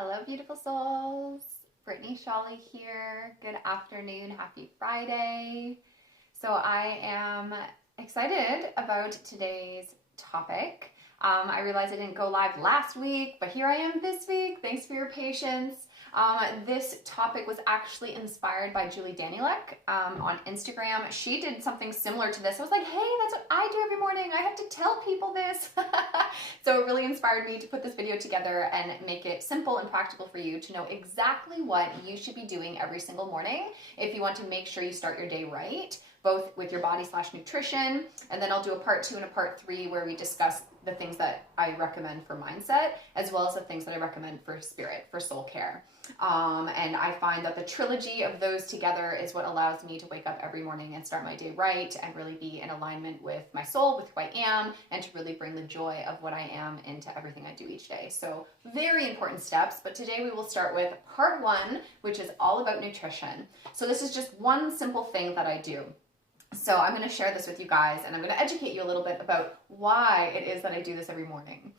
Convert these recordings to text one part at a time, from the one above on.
Hello, beautiful souls. Brittany Shawley here. Good afternoon. Happy Friday. So I am excited about today's topic. I realized I didn't go live last week, but here I am this week. Thanks for your patience. This topic was actually inspired by Julie Danielek on Instagram. She did something similar to this. I was like, hey, that's what I do every morning. I have to tell people this. So it really inspired me to put this video together and make it simple and practical for you to know exactly what you should be doing every single morning if you want to make sure you start your day right, both with your body/nutrition, and then I'll do a part 2 and a part 3 where we discuss the things that I recommend for mindset, as well as the things that I recommend for spirit, for soul care. And I find that the trilogy of those together is what allows me to wake up every morning and start my day right and really be in alignment with my soul, with who I am, and to really bring the joy of what I am into everything I do each day. So very important steps, but today we will start with part 1, which is all about nutrition. So this is just one simple thing that I do. So I'm going to share this with you guys, and I'm going to educate you a little bit about why it is that I do this every morning.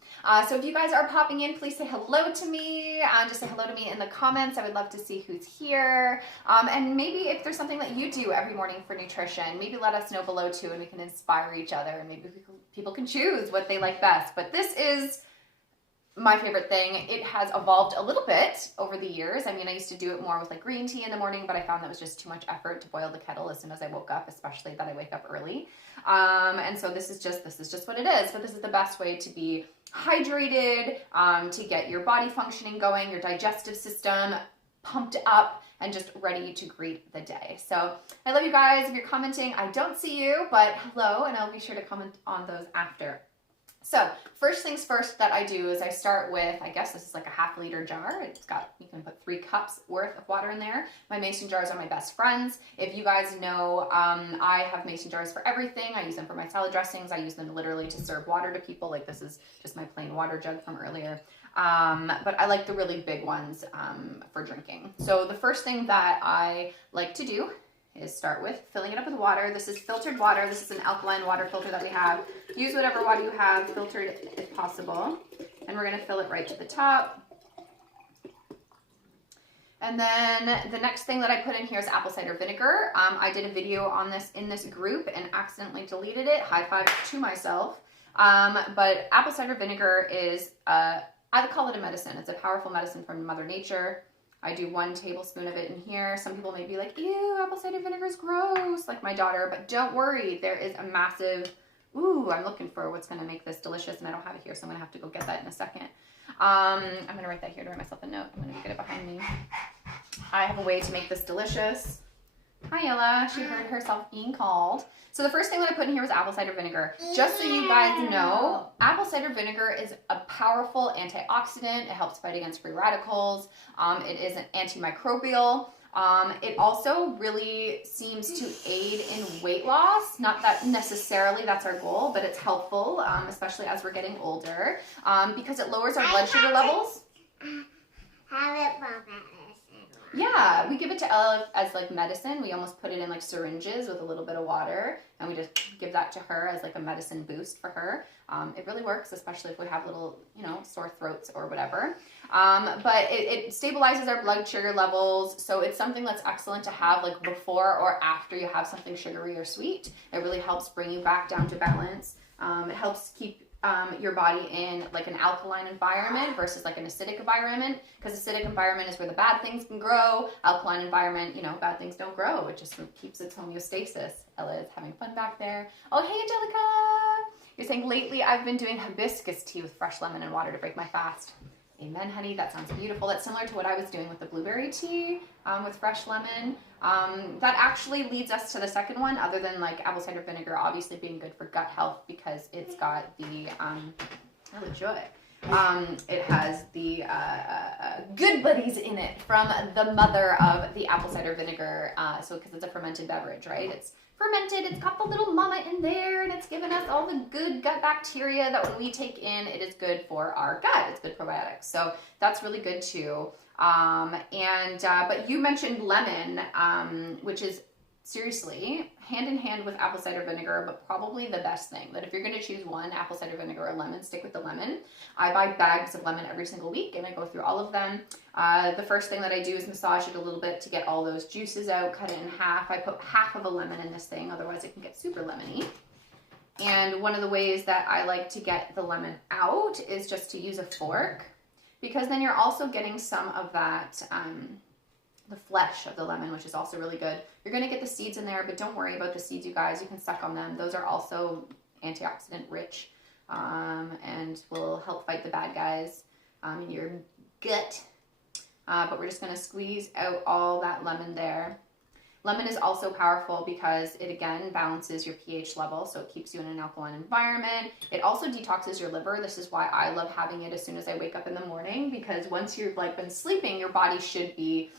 So if you guys are popping in, please say hello to me. Just say hello to me in the comments. I would love to see who's here. And maybe if there's something that you do every morning for nutrition, maybe let us know below too, and we can inspire each other, and maybe people can choose what they like best. But this is my favorite thing. It has evolved a little bit over the years. I mean, I used to do it more with like green tea in the morning, but I found that was just too much effort to boil the kettle as soon as I woke up, especially that I wake up early. And so this is just what it is. But this is the best way to be hydrated, to get your body functioning going, your digestive system pumped up, and just ready to greet the day. So I love you guys. If you're commenting, I don't see you, but hello, and I'll be sure to comment on those after. So first things first that I do is I start with, I guess this is like a ½ liter jar. It's got, you can put 3 cups worth of water in there. My mason jars are my best friends. If you guys know, I have mason jars for everything. I use them for my salad dressings. I use them literally to serve water to people. Like this is just my plain water jug from earlier. But I like the really big ones for drinking. So the first thing that I like to do is start with filling it up with water. This is filtered water. This is an alkaline water filter that we have. Use whatever water you have, filtered if possible. And we're going to fill it right to the top. And then the next thing that I put in here is apple cider vinegar. I did a video on this in this group and accidentally deleted it. High five to myself. But apple cider vinegar is, I call it a medicine. It's a powerful medicine from Mother Nature. I do 1 tablespoon of it in here. Some people may be like, ew, apple cider vinegar is gross, like my daughter, but don't worry. There is a massive, I'm looking for what's going to make this delicious, and I don't have it here, so I'm going to have to go get that in a second. I'm going to write that here to write myself a note. I'm going to get it behind me. I have a way to make this delicious. Hi, Ella. She heard herself being called. So the first thing that I put in here was apple cider vinegar. Just so you guys know, apple cider vinegar is a powerful antioxidant. It helps fight against free radicals. It is an antimicrobial. It also really seems to aid in weight loss. Not that necessarily that's our goal, but it's helpful, especially as we're getting older, because it lowers our blood sugar levels. Have it for medicine. Yeah, we give it to Ella as like medicine. We almost put it in like syringes with a little bit of water, and we just give that to her as like a medicine boost for her. It really works, especially if we have little, sore throats or whatever. But it stabilizes our blood sugar levels, so it's something that's excellent to have like before or after you have something sugary or sweet. It really helps bring you back down to balance. It helps keep your body in like an alkaline environment versus like an acidic environment, because acidic environment is where the bad things can grow. Alkaline environment, bad things don't grow. It just keeps its homeostasis. Ella is having fun back there. Oh, hey, Angelica. You're saying lately I've been doing hibiscus tea with fresh lemon and water to break my fast. Amen, honey. That sounds beautiful. That's similar to what I was doing with the blueberry tea with fresh lemon. That actually leads us to the second one, other than like apple cider vinegar obviously being good for gut health because it's got the, it has the good buddies in it from the mother of the apple cider vinegar. So because it's a fermented beverage, right? It's fermented, it's got the little mama in there, and it's given us all the good gut bacteria that when we take in, it is good for our gut. It's good probiotics. So that's really good too. But you mentioned lemon, which is seriously, hand in hand with apple cider vinegar, but probably the best thing, that if you're going to choose one, apple cider vinegar or lemon, stick with the lemon. I buy bags of lemon every single week and I go through all of them. The first thing that I do is massage it a little bit to get all those juices out, cut it in half. I put half of a lemon in this thing, otherwise it can get super lemony. And one of the ways that I like to get the lemon out is just to use a fork, because then you're also getting some of that the flesh of the lemon, which is also really good. You're going to get the seeds in there, but don't worry about the seeds, you guys. You can suck on them. Those are also antioxidant rich and will help fight the bad guys in your gut. But we're just going to squeeze out all that lemon there. Lemon is also powerful because it, again, balances your pH level, so it keeps you in an alkaline environment. It also detoxes your liver. This is why I love having it as soon as I wake up in the morning, because once you've been sleeping, your body should be,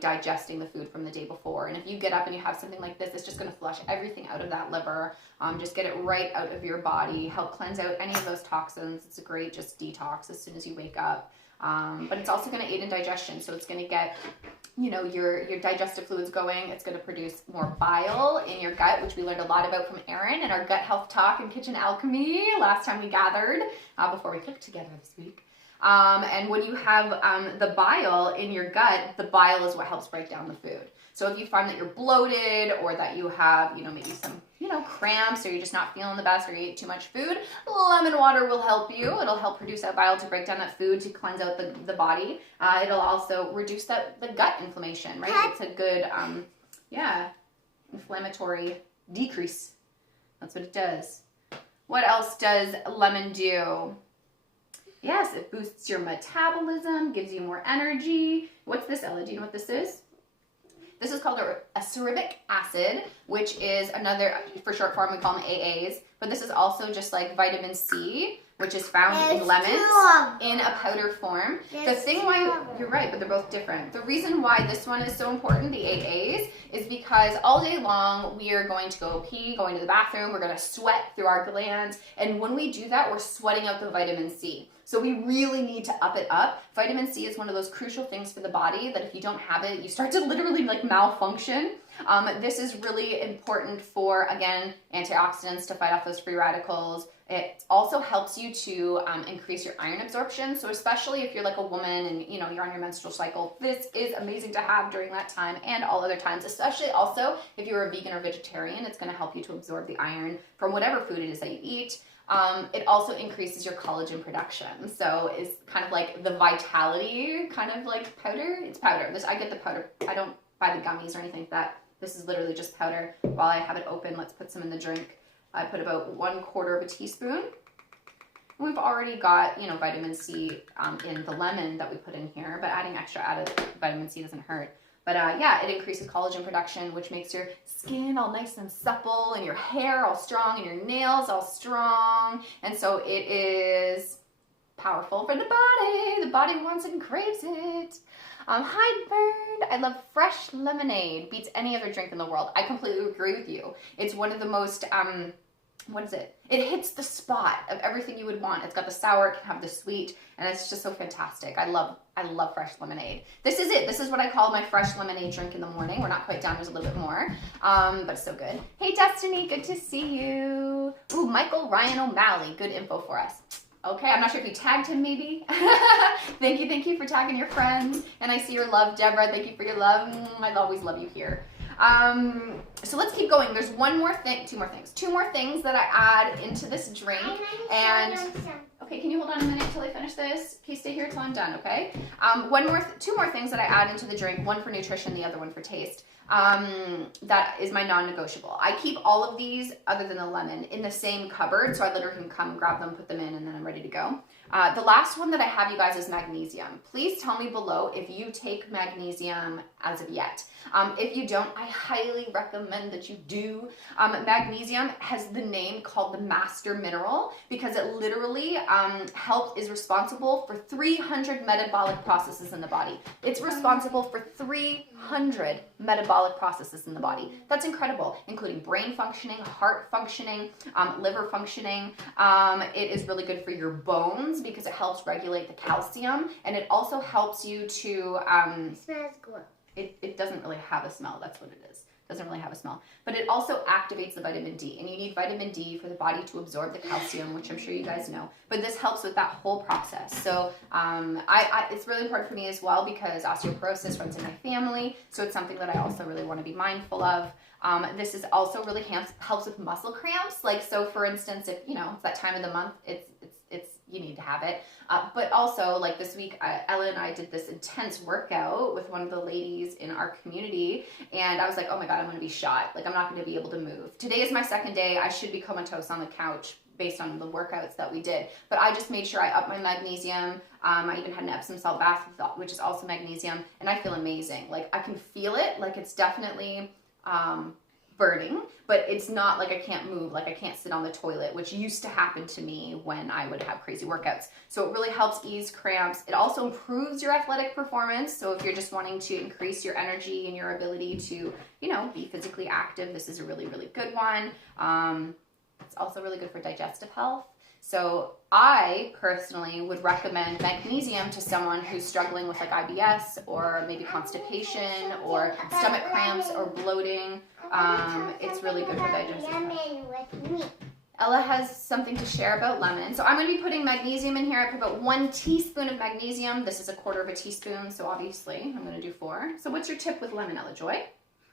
digesting the food from the day before. And if you get up and you have something like this, it's just going to flush everything out of that liver. Just get it right out of your body, help cleanse out any of those toxins. It's a great just detox as soon as you wake up. But it's also going to aid in digestion, so it's going to get your digestive fluids going. It's going to produce more bile in your gut, which we learned a lot about from Erin in our gut health talk and kitchen alchemy last time we gathered before we cooked together this week. And when you have the bile in your gut, the bile is what helps break down the food. So if you find that you're bloated, or that you have, maybe some, cramps, or you're just not feeling the best, or you ate too much food, lemon water will help you. It'll help produce that bile to break down that food, to cleanse out the body. It'll also reduce the gut inflammation, right? It's a good, inflammatory decrease. That's what it does. What else does lemon do? Yes, it boosts your metabolism, gives you more energy. What's this, Ella? Do you know what this is? This is called ascorbic acid, which is another, for short form, we call them AAs. But this is also just like vitamin C, which is found in lemons in a powder form. The thing why, you're right, but they're both different. The reason why this one is so important, the AAs, is because all day long we are going to go pee, going to the bathroom, we're going to sweat through our glands. And when we do that, we're sweating out the vitamin C. So we really need to up it up. Vitamin C is one of those crucial things for the body that if you don't have it, you start to literally malfunction. This is really important for, again, antioxidants to fight off those free radicals. It also helps you to increase your iron absorption. So especially if you're like a woman and you're on your menstrual cycle, this is amazing to have during that time and all other times, especially also if you're a vegan or vegetarian. It's going to help you to absorb the iron from whatever food it is that you eat. It also increases your collagen production. So it's kind of like the vitality kind of like powder. It's powder. I get the powder. I don't buy the gummies or anything like that. This is literally just powder. While I have it open, let's put some in the drink. I put about 1/4 of a teaspoon. We've already got, vitamin C in the lemon that we put in here, but adding extra added vitamin C doesn't hurt. But it increases collagen production, which makes your skin all nice and supple, and your hair all strong, and your nails all strong. And so it is powerful for the body. The body wants it and craves it. Hi, Bird. I love fresh lemonade. Beats any other drink in the world. I completely agree with you. It's one of the most, what is it? It hits the spot of everything you would want. It's got the sour, it can have the sweet, and it's just so fantastic. I love fresh lemonade. This is it. This is what I call my fresh lemonade drink in the morning. We're not quite done. There's a little bit more, but it's so good. Hey, Destiny. Good to see you. Ooh, Michael Ryan O'Malley. Good info for us. Okay, I'm not sure if you tagged him maybe. Thank you for tagging your friends. And I see your love, Deborah. Thank you for your love. I always love you here. So let's keep going. There's two more things that I add into this drink. And okay, can you hold on a minute till I finish this? Okay, stay here till I'm done, okay? Two more things that I add into the drink, one for nutrition, the other one for taste. That is my non-negotiable. I keep all of these, other than the lemon, in the same cupboard, so I literally can come grab them, put them in, and then I'm ready to go. The last one that I have, you guys, is magnesium. Please tell me below if you take magnesium as of yet. If you don't, I highly recommend that you do. Magnesium has the name called the master mineral because it literally is responsible for 300 metabolic processes in the body. It's responsible for 300 metabolic processes in the body. That's incredible, including brain functioning, heart functioning, liver functioning. It is really good for your bones because it helps regulate the calcium, and it also helps you to... It smells good. It doesn't really have a smell. That's what it is. Doesn't really have a smell. But it also activates the vitamin D, and you need vitamin D for the body to absorb the calcium, which I'm sure you guys know. But this helps with that whole process. So it's really important for me as well because osteoporosis runs in my family, so it's something that I also really want to be mindful of. This is also really helps with muscle cramps. Like, so for instance, if, you know, it's that time of the month, it's you need to have it. But also, like this week, Ella and I did this intense workout with one of the ladies in our community, and I was like, oh my God, I'm going to be shot. Like, I'm not going to be able to move. Today is my second day. I should be comatose on the couch based on the workouts that we did. But I just made sure I upped my magnesium. I even had an Epsom salt bath, which is also magnesium, and I feel amazing. Like, I can feel it. Like, it's definitely burning, but it's not like I can't move, like I can't sit on the toilet, which used to happen to me when I would have crazy workouts. So it really helps ease cramps. It also improves your athletic performance. So if you're just wanting to increase your energy and your ability to, you know, be physically active, this is a really, really good one. It's also really good for digestive health. So I personally would recommend magnesium to someone who's struggling with like IBS or maybe constipation or stomach cramps or bloating. It's really good for digestive health. Ella has something to share about lemon. So I'm going to be putting magnesium in here. I put about 1 teaspoon of magnesium. This is 1/4 teaspoon, so obviously I'm going to do 4. So what's your tip with lemon, Ella Joy?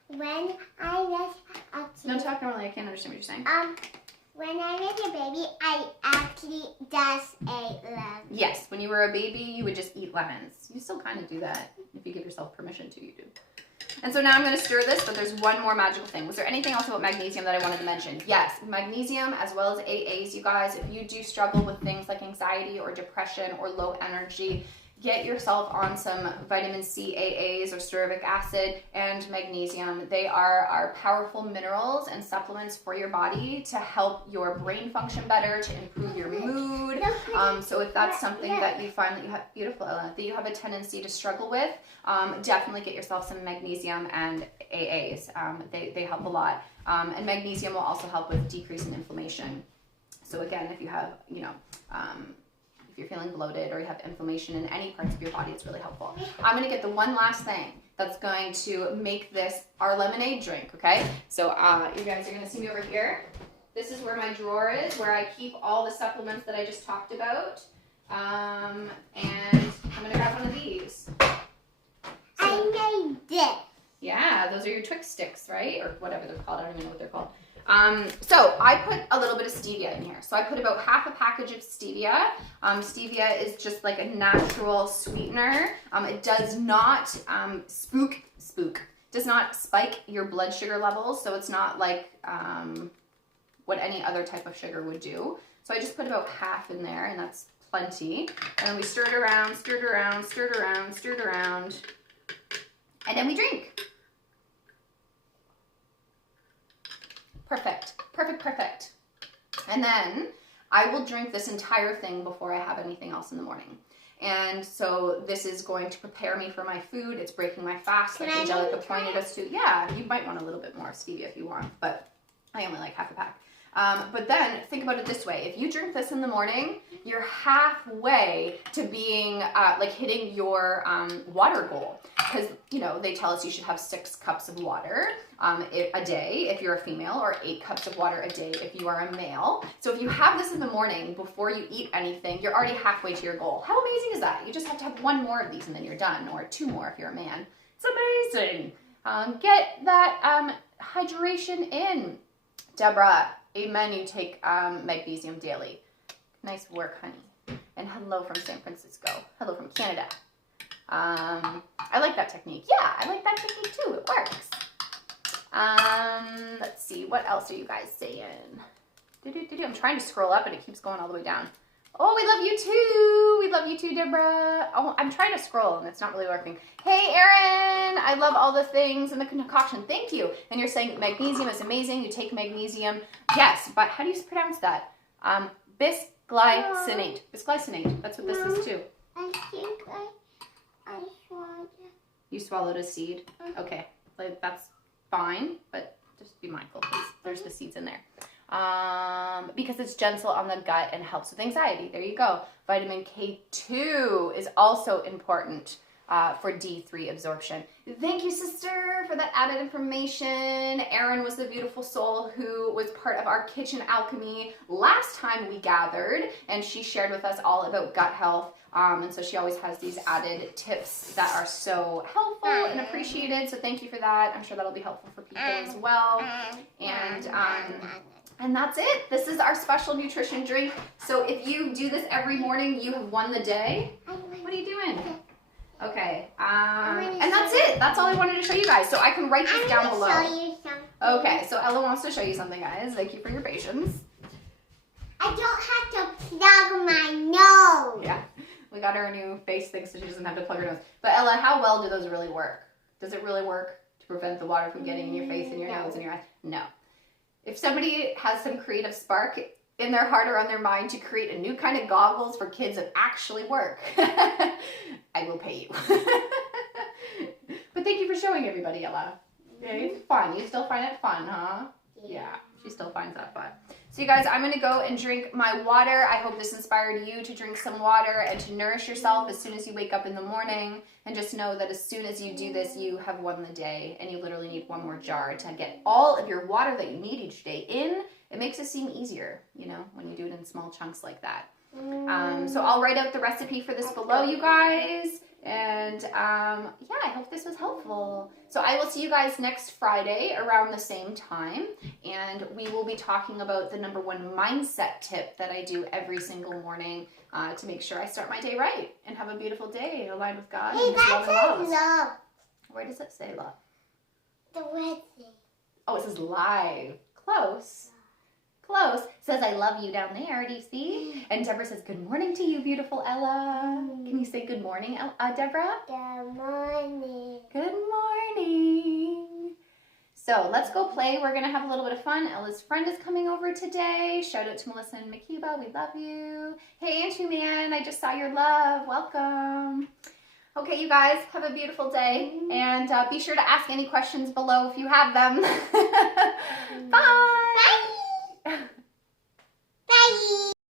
When I was a No, talk normally. I can't understand what you're saying. When I was a baby, I actually just ate lemon. Yes, when you were a baby, you would just eat lemons. You still kind of do that. If you give yourself permission to, you do. And so now I'm going to stir this, but there's one more magical thing. Was there anything else about magnesium that I wanted to mention? Yes, magnesium as well as AAs, you guys. If you do struggle with things like anxiety or depression or low energy, get yourself on some vitamin C AAs or stearic acid and magnesium. They are powerful minerals and supplements for your body to help your brain function better, to improve your mood. So if that's something that you find that you have, beautiful Ella, that you have a tendency to struggle with, definitely get yourself some magnesium and AAs. They help a lot. And magnesium will also help with decrease in inflammation. So again, if you have, you know, if you're feeling bloated or you have inflammation in any parts of your body, it's really helpful. I'm going to get the one last thing that's going to make this our lemonade drink, okay? So you guys are going to see me over here. This is where my drawer is, where I keep all the supplements that I just talked about. And I'm going to grab one of these. I made this. Yeah, those are your Twix sticks, right? Or whatever they're called. I don't even know what they're called. So I put a little bit of stevia in here. So I put about half a package of stevia. Stevia is just like a natural sweetener. It does not does not spike your blood sugar levels. So it's not like what any other type of sugar would do. So I just put about half in there, and that's plenty. And then we stir it around, stir it around, stir it around, stir it around, and then we drink. Perfect, perfect, perfect. And then I will drink this entire thing before I have anything else in the morning. And so this is going to prepare me for my food. It's breaking my fast, like Angelica pointed us to. Yeah, you might want a little bit more stevia if you want, but I only like half a pack. But then think about it this way. If you drink this in the morning, you're halfway to being like hitting your water goal. Because, you know, they tell us you should have 6 cups of water a day if you're a female, or 8 cups of water a day if you are a male. So if you have this in the morning before you eat anything, you're already halfway to your goal. How amazing is that? You just have to have 1 more of these and then you're done, or 2 more if you're a man. It's amazing. Get that hydration in. Deborah, amen, you take magnesium daily. Nice work, honey. And hello from San Francisco. Hello from Canada. I like that technique. Yeah, I like that technique too. It works. Let's see. What else are you guys saying? I'm trying to scroll up and it keeps going all the way down. Oh, we love you too. We love you too, Deborah. Oh, I'm trying to scroll and it's not really working. Hey, Erin. I love all the things in the concoction. Thank you. And you're saying magnesium is amazing. You take magnesium. Yes, but how do you pronounce that? Bisglycinate. Bisglycinate. That's what this is too. I think I swallowed it. You swallowed a seed? Okay. Like, that's fine, but just be mindful because there's the seeds in there. Because it's gentle on the gut and helps with anxiety. There you go. Vitamin K2 is also important. for D3 absorption. Thank you, sister, for that added information. Erin was the beautiful soul who was part of our kitchen alchemy last time we gathered, and she shared with us all about gut health. And so she always has these added tips that are so helpful and appreciated. So thank you for that. I'm sure that'll be helpful for people as well. And that's it. This is our special nutrition drink. So if you do this every morning, you have won the day. What are you doing? Okay. And that's it. That's all I wanted to show you guys. So I can write this down below. Show you something. Okay. So Ella wants to show you something, guys. Thank you for your patience. I don't have to plug my nose. Yeah. We got her a new face thing so she doesn't have to plug her nose. But Ella, how well do those really work? Does it really work to prevent the water from getting in your face and your nose and your eyes? No. If somebody has some creative spark in their heart or on their mind to create a new kind of goggles for kids that actually work, I will pay you. But thank you for showing everybody, Ella. Yeah, it's fun. You still find it fun, huh? Yeah, she still finds that fun. So you guys, I'm going to go and drink my water. I hope this inspired you to drink some water and to nourish yourself as soon as you wake up in the morning. And just know that as soon as you do this, you have won the day. And you literally need one more jar to get all of your water that you need each day in. It makes it seem easier, you know, when you do it in small chunks like that. So I'll write out the recipe for this below, you guys. And yeah, I hope this was helpful. So I will see you guys next Friday around the same time. And we will be talking about the #1 mindset tip that I do every single morning to make sure I start my day right and have a beautiful day aligned with God. Hey, and His love and that laws. says love. Where does it say love? The red thing. Oh, it says live. Close. Close. It says I love you down there. Do you see? And Deborah says good morning to you, beautiful Ella. Can you say good morning, Deborah? Good morning. Good morning. So let's go play. We're going to have a little bit of fun. Ella's friend is coming over today. Shout out to Melissa and Makiba. We love you. Hey, Andrew Man. I just saw your love. Welcome. Okay, you guys, have a beautiful day. And be sure to ask any questions below if you have them. Bye.